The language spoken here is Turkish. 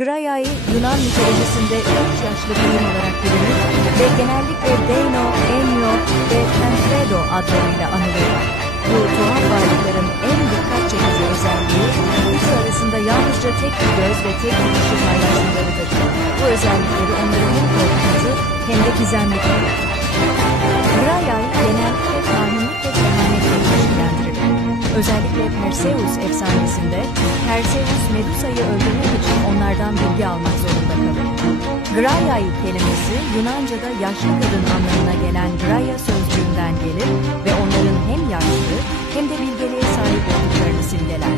Graiai, Yunan mitolojisinde üç yaşlı kadın olarak bilinir ve genellikle Deino, Enyo ve Tancredo adlarıyla anılırlar. Bu tuhaf varlıkların en dikkat çekici özelliği, ikisi arasında yalnızca tek bir göz ve tek bir ışık paylaşımlarıdır. Bu özellikleri onları hem korkutucu hem de gizemli kılar. Graiai genellikle kahinlik ve kehanetle ilişkilendirilir. Özellikle Perseus efsanesinde Perseus Medusa'yı öldürmek için onlardan bilgi almak zorunda kalır. Graiai kelimesi Yunanca'da yaşlı kadın anlamına gelen Graia sözcüğünden gelir ve onların hem yaşlı hem de bilgeliğe sahip olduklarını simgeler.